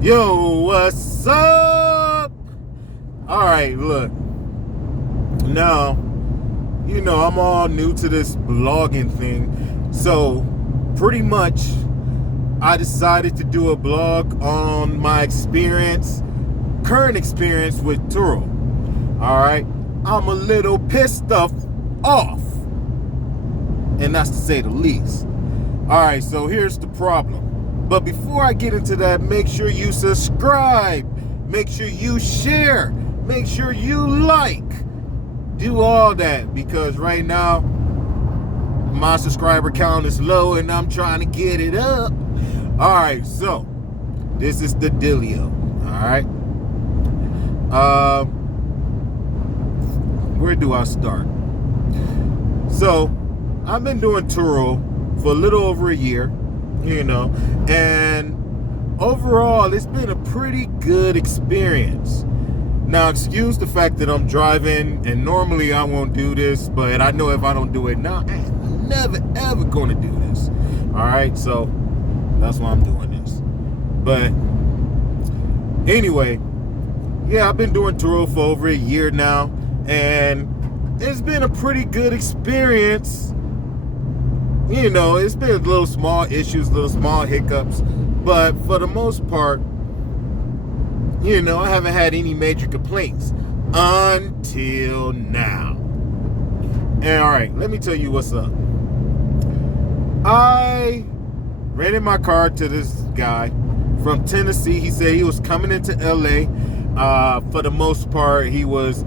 Yo, what's up? All right, look. Now, I'm all new to this blogging thing. So, pretty much, I decided to do a blog on my current experience with Turo. All right. I'm a little pissed off, and that's to say the least. All right, so here's the problem. But before I get into that, make sure you subscribe. Make sure you share. Make sure you like. Do all that because right now my subscriber count is low and I'm trying to get it up. All right, so this is the dealio. All right. Where do I start? So I've been doing Turo for a little over a year. And overall, it's been a pretty good experience. Now, excuse the fact that I'm driving, and normally I won't do this, but I know if I don't do it now, I'm never, ever going to do this. All right, so that's why I'm doing this. But anyway, yeah, I've been doing Turo for over a year now, and it's been a pretty good experience. It's been little small issues, little small hiccups, but for the most part, I haven't had any major complaints until now. And all right, let me tell you what's up. I rented my car to this guy from Tennessee. He said he was coming into LA. For the most part, he was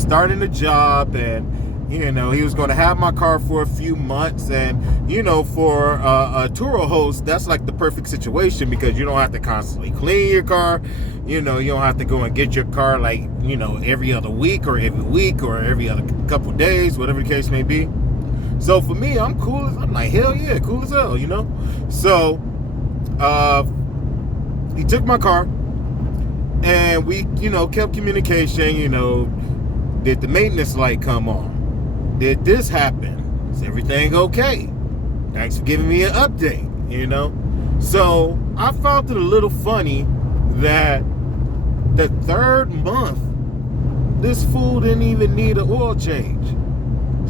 starting a job, and he was going to have my car for a few months. And, for a Turo host, that's like the perfect situation because you don't have to constantly clean your car. You don't have to go and get your car like, every other week or every other couple days, whatever the case may be. So for me, I'm like, hell yeah, cool as hell, So he took my car and we, kept communication, did the maintenance light come on? Did this happen? Is everything okay? Thanks for giving me an update, So I found it a little funny that the third month, this fool didn't even need an oil change.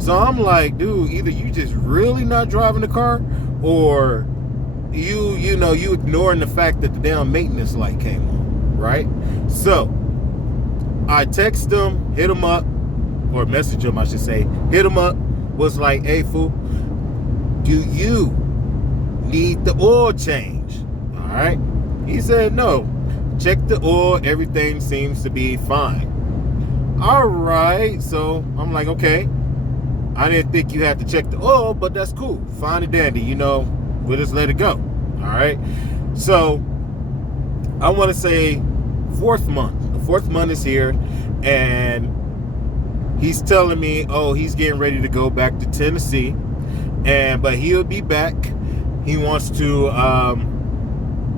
So I'm like, dude, either you just really not driving the car or you ignoring the fact that the damn maintenance light came on, right? So I text him, hit him up, or message him, I should say, hit him up, was like, hey, fool, do you need the oil change? All right. He said, no. Check the oil. Everything seems to be fine. All right. So I'm like, okay. I didn't think you had to check the oil, but that's cool. Fine and dandy. We'll just let it go. All right. So I want to say fourth month. The fourth month is here, and he's telling me, he's getting ready to go back to Tennessee, but he'll be back. He wants to,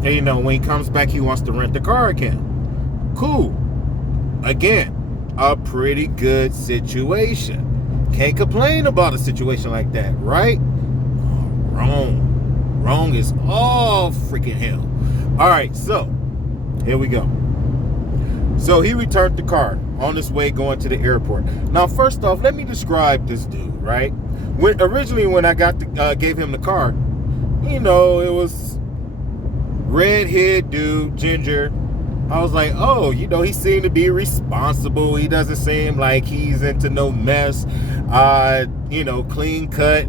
when he comes back, he wants to rent the car again. Cool. Again, a pretty good situation. Can't complain about a situation like that, right? Wrong. Wrong is all freaking hell. All right, so here we go. So he returned the car on his way going to the airport. Now, first off, let me describe this dude, right? Originally, when I gave him the car, it was redhead dude, ginger. I was like, he seemed to be responsible. He doesn't seem like he's into no mess. Clean cut,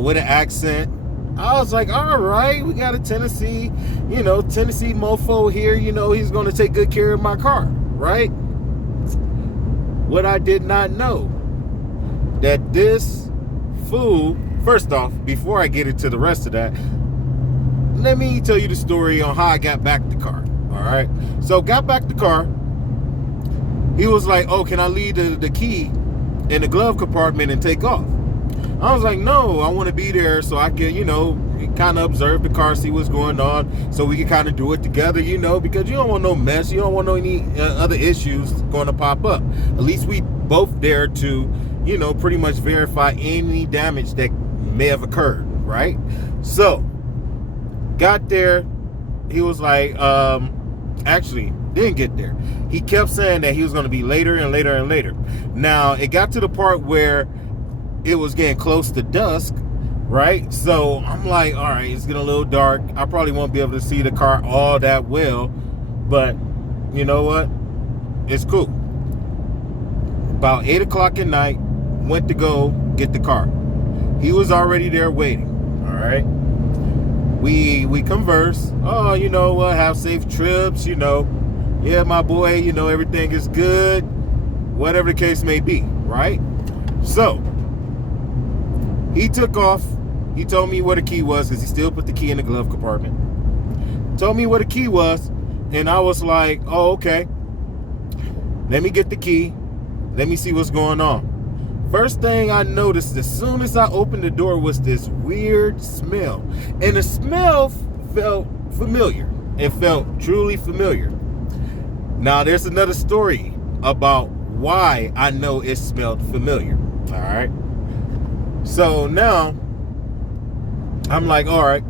with an accent. I was like, all right, we got a Tennessee mofo here. He's going to take good care of my car, right? What I did not know, that this fool, first off, before I get into the rest of that, let me tell you the story on how I got back the car, all right? So got back the car. He was like, can I leave the key in the glove compartment and take off? I was like, no, I want to be there so I can, kind of observe the car, see what's going on, so we can kind of do it together, because you don't want no mess. You don't want any other issues going to pop up. At least we both there to, pretty much verify any damage that may have occurred, right? So, got there, he was like, actually, didn't get there. He kept saying that he was going to be later and later and later. Now, it got to the part where it was getting close to dusk, right? So I'm like, all right, it's getting a little dark. I probably won't be able to see the car all that well, but you know what? It's cool. About 8 o'clock at night, went to go get the car. He was already there waiting, all right? We converse. Oh, you know what? Have safe trips, you know. Yeah, my boy, you know, everything is good. Whatever the case may be, right? So, he took off. He told me where the key was because he still put the key in the glove compartment. Told me where the key was, and I was like, oh, okay. Let me get the key. Let me see what's going on. First thing I noticed as soon as I opened the door was this weird smell. And the smell felt familiar. It felt truly familiar. Now, there's another story about why I know it smelled familiar. All right. So now, I'm like, all right,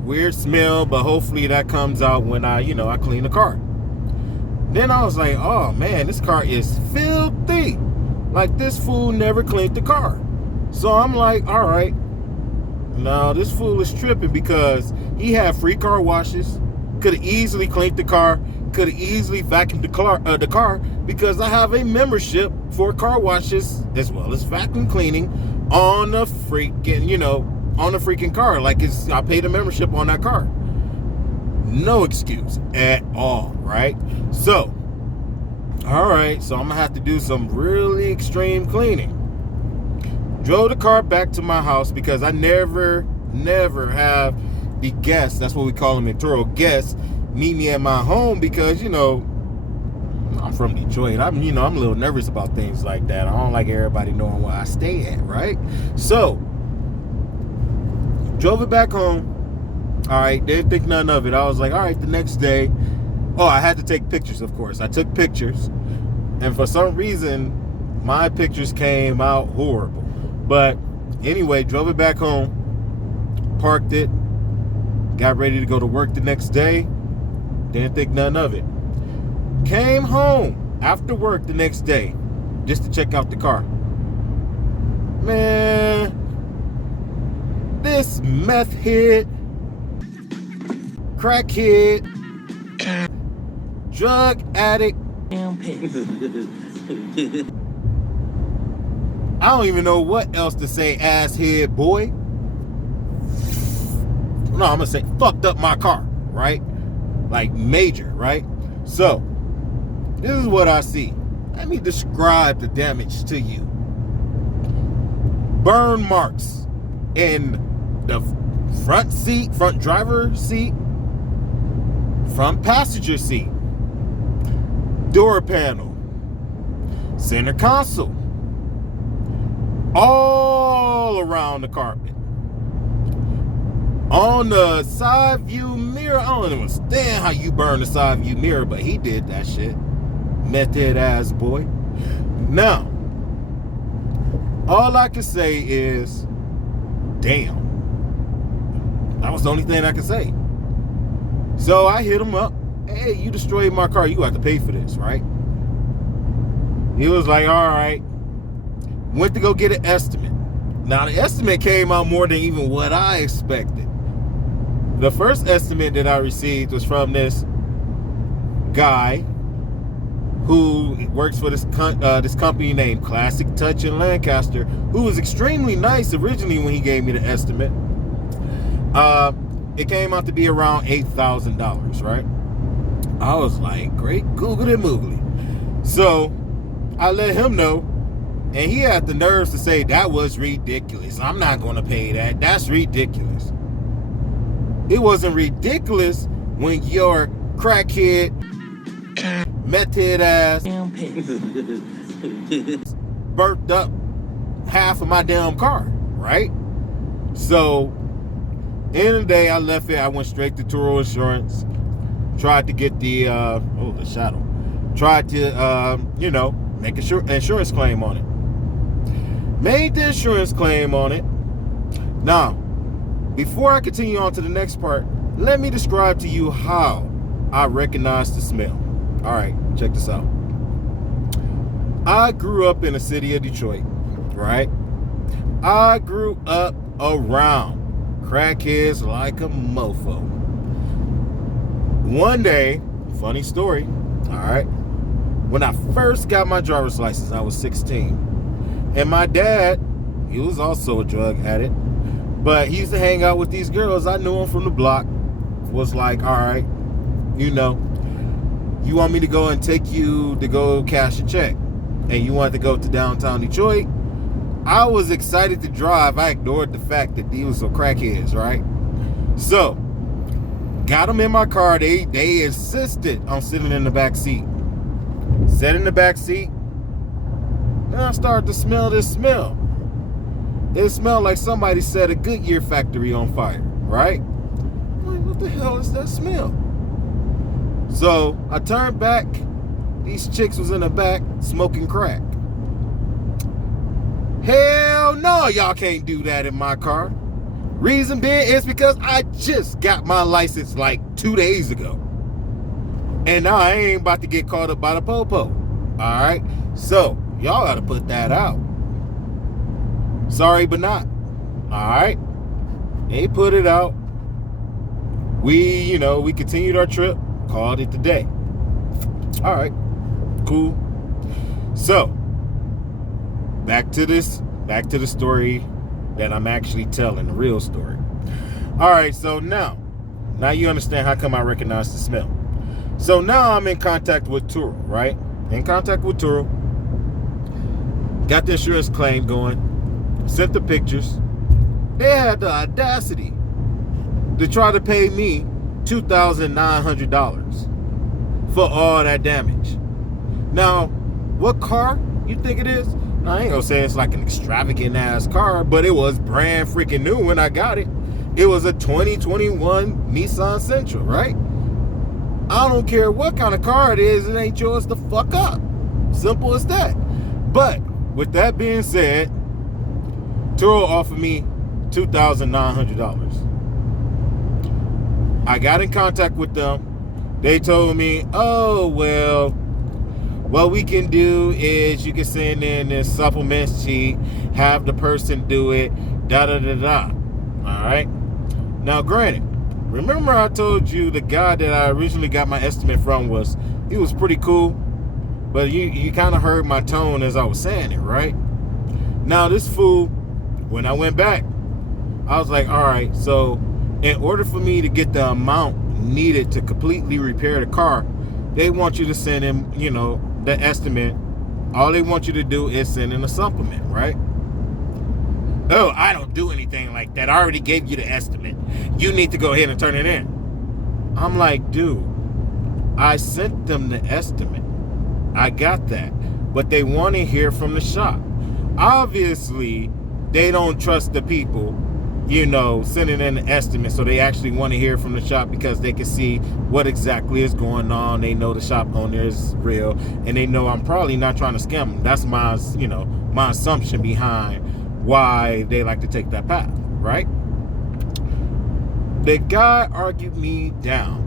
weird smell, but hopefully that comes out when I clean the car. Then I was like, oh man, this car is filthy. Like, this fool never cleaned the car. So I'm like, all right, no, this fool is tripping because he had free car washes, could have easily cleaned the car, could have easily vacuumed the car because I have a membership for car washes as well as vacuum cleaning on the freaking car. Like, I paid a membership on that car. No excuse at all, right? So, all right, so I'm gonna have to do some really extreme cleaning. Drove the car back to my house because I never have the guests, that's what we call them in Turo, guests, meet me at my home because, you know, I'm from Detroit. I'm a little nervous about things like that. I don't like everybody knowing where I stay at, right? So, drove it back home. All right, didn't think nothing of it. I was like, all right, the next day. Oh, I had to take pictures, of course. I took pictures. And for some reason, my pictures came out horrible. But anyway, drove it back home, parked it, got ready to go to work the next day. Didn't think nothing of it. Came home after work the next day just to check out the car. Man, this meth head, crackhead, drug addict. I don't even know what else to say, asshead boy. No, I'm gonna say fucked up my car, right? Like major, right? So, this is what I see. Let me describe the damage to you. Burn marks in the front driver seat, front passenger seat, door panel, center console, all around the carpet. On the side view mirror, I don't understand how you burn the side view mirror, but he did that shit. Method ass boy. Now, all I can say is, damn. That was the only thing I could say. So I hit him up. Hey, you destroyed my car. You have to pay for this, right? He was like, all right. Went to go get an estimate. Now, the estimate came out more than even what I expected. The first estimate that I received was from this guy who works for this company named Classic Touch in Lancaster, who was extremely nice originally when he gave me the estimate. It came out to be around $8,000, right? I was like, great googly moogly. So I let him know, and he had the nerves to say that was ridiculous. I'm not going to pay that. That's ridiculous. It wasn't ridiculous when your crackhead, method ass burnt up half of my damn car, right? So, end of the day, I left it. I went straight to Turo Insurance. Tried to get the the shadow. Tried to make an insurance claim on it. Made the insurance claim on it. Now, before I continue on to the next part, Let me describe to you how I recognize the smell. All right, check this out. I grew up in the city of Detroit, right? I grew up around crackheads like a mofo. One day, funny story, all right, when I first got my driver's license, I was 16. And my dad, he was also a drug addict, but he used to hang out with these girls. I knew him from the block. Was like, all right, you want me to go and take you to go cash a check, and you want to go to downtown Detroit? I was excited to drive. I ignored the fact that these were crackheads, right? So, got them in my car. They insisted on sitting in the back seat. Sat in the back seat, and I started to smell this smell. It smelled like somebody set a Goodyear factory on fire, right? I'm like, what the hell is that smell? So I turned back. These chicks was in the back smoking crack. Hell no, y'all can't do that in my car. Reason being is because I just got my license like 2 days ago. And now I ain't about to get caught up by the popo. Alright? So, y'all gotta put that out. Sorry, but not. Alright? They put it out. We continued our trip. Called it the day. Alright. Cool. So, back to the story that I'm actually telling, the real story. Alright, so now you understand how come I recognize the smell. So now I'm in contact with Turo, right? In contact with Turo. Got the insurance claim going. Sent the pictures. They had the audacity to try to pay me $2,900 for all that damage. Now, what car you think it is? Now, I ain't gonna say it's like an extravagant ass car, but it was brand freaking new when I got it. It was a 2021 Nissan Sentra, right? I don't care what kind of car it is, it ain't yours to fuck up. Simple as that. But with that being said, Turo offered me $2,900. I got in contact with them. They told me, oh, well, what we can do is you can send in this supplement sheet, have the person do it, da-da-da-da. All right? Now, granted, remember I told you the guy that I originally got my estimate from he was pretty cool, but you kind of heard my tone as I was saying it, right? Now, this fool, when I went back, I was like, all right, so in order for me to get the amount needed to completely repair the car, they want you to send him, the estimate. All they want you to do is send in a supplement, right? Oh, I don't do anything like that. I already gave you the estimate. You need to go ahead and turn it in. I'm like, dude, I sent them the estimate. I got that. But they want to hear from the shop. Obviously, they don't trust the people, sending in the estimate. So they actually want to hear from the shop because they can see what exactly is going on. They know the shop owner is real. And they know I'm probably not trying to scam them. That's my assumption behind why they like to take that path, right? The guy argued me down.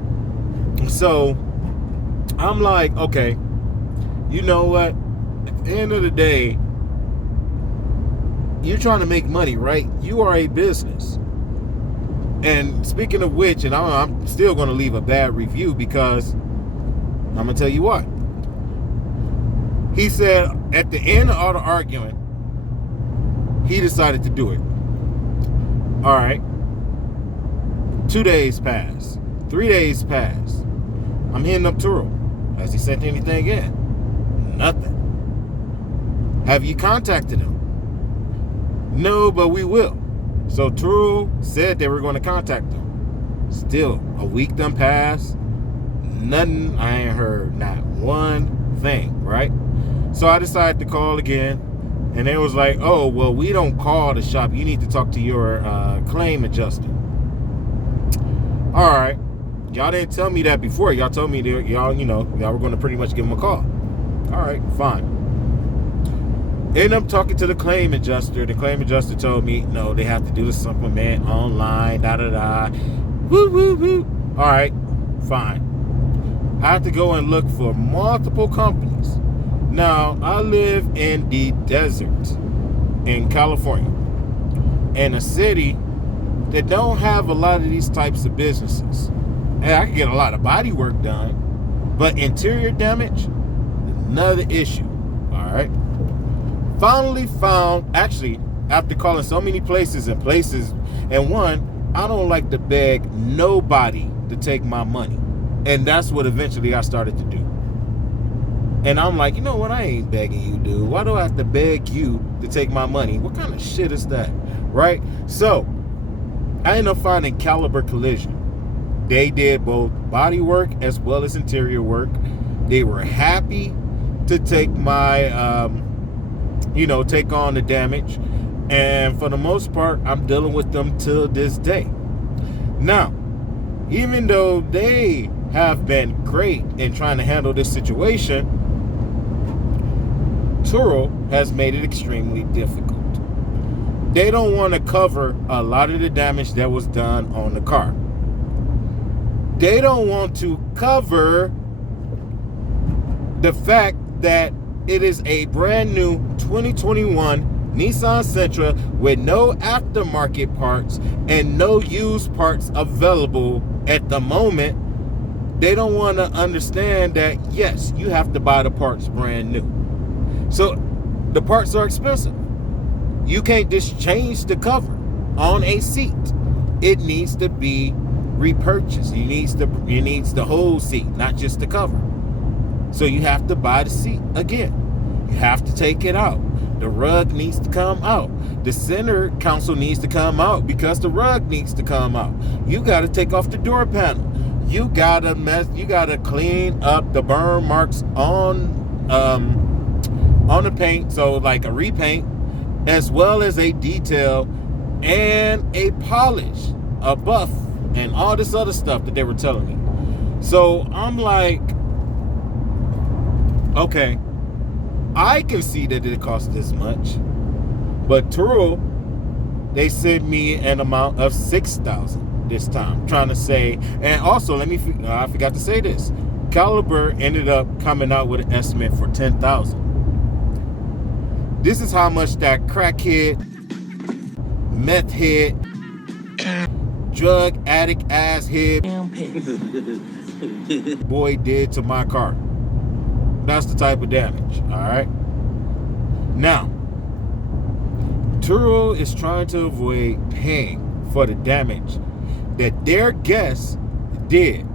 So I'm like, okay, you know what? At the end of the day, you're trying to make money, right? You are a business. And speaking of which, and I'm still going to leave a bad review because I'm going to tell you what. He said at the end of all the arguing, he decided to do it. All right. 2 days pass. 3 days pass. I'm hitting up Turo. Has he sent anything in? Nothing. Have you contacted him? No, but we will. So Turo said they were going to contact him. Still, a week done passed. Nothing. I ain't heard not one thing, right? So I decided to call again. And they was like, oh, well, we don't call the shop. You need to talk to your claim adjuster. All right. Y'all didn't tell me that before. Y'all told me that y'all were going to pretty much give him a call. All right, fine. Ended up talking to the claim adjuster. The claim adjuster told me, no, they have to do the supplement online, da-da-da. Woo, woo, woo. All right, fine. I have to go and look for multiple companies. Now, I live in the desert in California, in a city that don't have a lot of these types of businesses. And I can get a lot of body work done, but interior damage, another issue. All right. Finally found, actually, after calling so many places, and one, I don't like to beg nobody to take my money. And that's what eventually I started to do. And I'm like, you know what? I ain't begging you, dude. Why do I have to beg you to take my money? What kind of shit is that? Right? So, I ended up finding Caliber Collision. They did both body work as well as interior work. They were happy to take my, take on the damage. And for the most part, I'm dealing with them till this day. Now, even though they have been great in trying to handle this situation, Turo has made it extremely difficult. They don't want to cover a lot of the damage that was done on the car. They don't want to cover the fact that it is a brand new 2021 Nissan Sentra with no aftermarket parts and no used parts available at the moment. They don't want to understand that, yes, you have to buy the parts brand new. So the parts are expensive. You can't just change the cover on a seat. It needs to be repurchased. It needs the whole seat, not just the cover. So you have to buy the seat again. You have to take it out. The rug needs to come out. The center console needs to come out because the rug needs to come out. You got to take off the door panel. You gotta clean up the burn marks on the paint, so like a repaint, as well as a detail and a polish, a buff, and all this other stuff that they were telling me. So I'm like, okay, I can see that it costs this much, but Turo, they sent me an amount of $6,000 this time, trying to say. And also, I forgot to say this, Caliber ended up coming out with an estimate for $10,000. This is how much that crackhead, meth head, drug addict ass head boy did to my car. That's the type of damage. All right. Now, Turo is trying to avoid paying for the damage that their guests did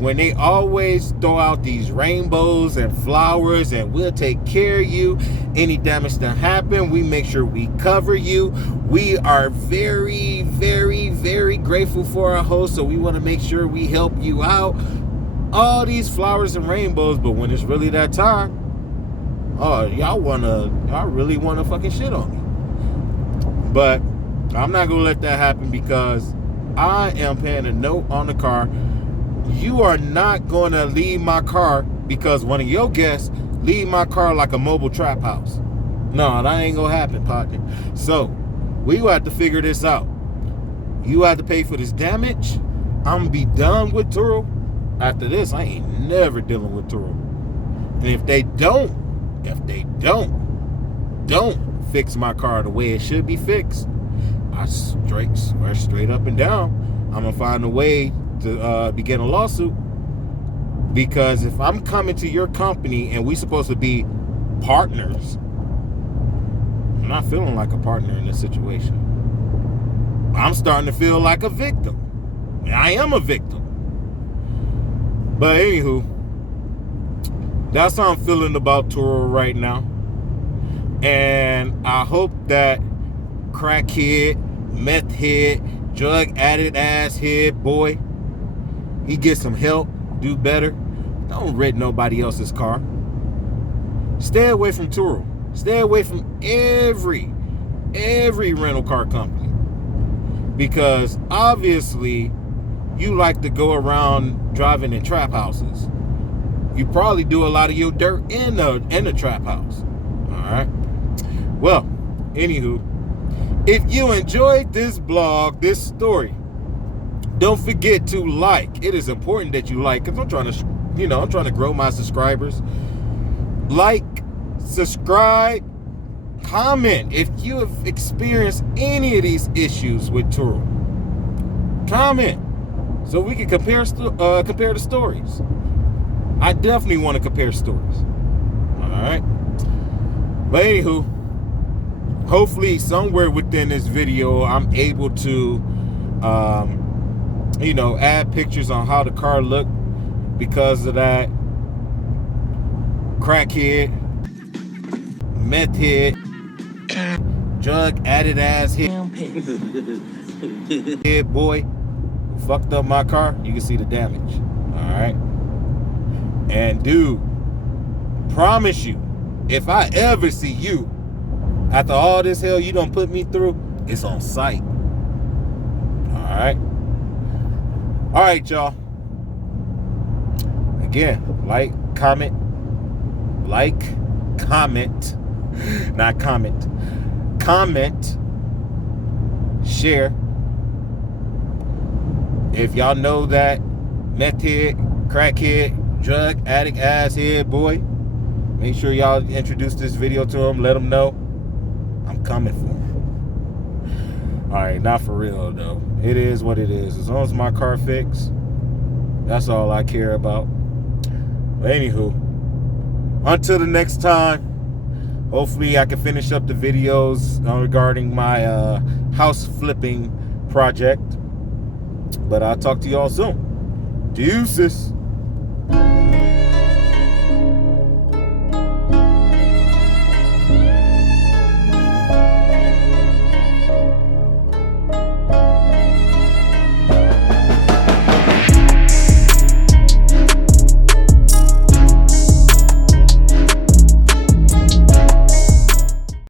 when they always throw out these rainbows and flowers and we'll take care of you. Any damage that happen, we make sure we cover you. We are very, very, very grateful for our host, so we want to make sure we help you out. All these flowers and rainbows, but when it's really that time, oh, y'all really wanna fucking shit on me. But I'm not gonna let that happen because I am paying a note on the car. You are not gonna leave my car because one of your guests leave my car like a mobile trap house. No, that ain't gonna happen, partner. So we will have to figure this out. You have to pay for this damage. I'm gonna be done with Turo. After this, I ain't never dealing with Turo. And if they don't fix my car the way it should be fixed, I swear straight up and down, I'm gonna find a way to begin a lawsuit. Because if I'm coming to your company and we supposed to be partners, I'm not feeling like a partner in this situation. I'm starting to feel like a victim. I am a victim. But anywho, that's how I'm feeling about Turo right now. And I hope that crackhead, meth head, drug addict ass head boy, he gets some help, do better. Don't rent nobody else's car. Stay away from Turo. Stay away from every rental car company. Because obviously you like to go around driving in trap houses. You probably do a lot of your dirt in the trap house. Alright. Well, anywho, if you enjoyed this blog, this story, Don't forget to like. It is important that you like, because I'm trying to, I'm trying to grow my subscribers. Like, subscribe, comment if you have experienced any of these issues with Turo. Comment so we can compare the stories. I definitely want to compare stories. All right. But anywho, hopefully somewhere within this video I'm able to add pictures on how the car looked because of that crackhead, meth head, drug added ass head boy who fucked up my car. You can see the damage. Alright. And dude, promise you, if I ever see you after all this hell you done put me through, it's on sight. Alright. Alright, y'all. Again, comment, not comment, share. If y'all know that meth head, crackhead, drug addict ass head boy, make sure y'all introduce this video to him. Let him know I'm coming for him. All right, not for real though. It is what it is. As long as my car fixed, that's all I care about. But anywho, until the next time, hopefully I can finish up the videos regarding my house flipping project. But I'll talk to y'all soon. Deuces.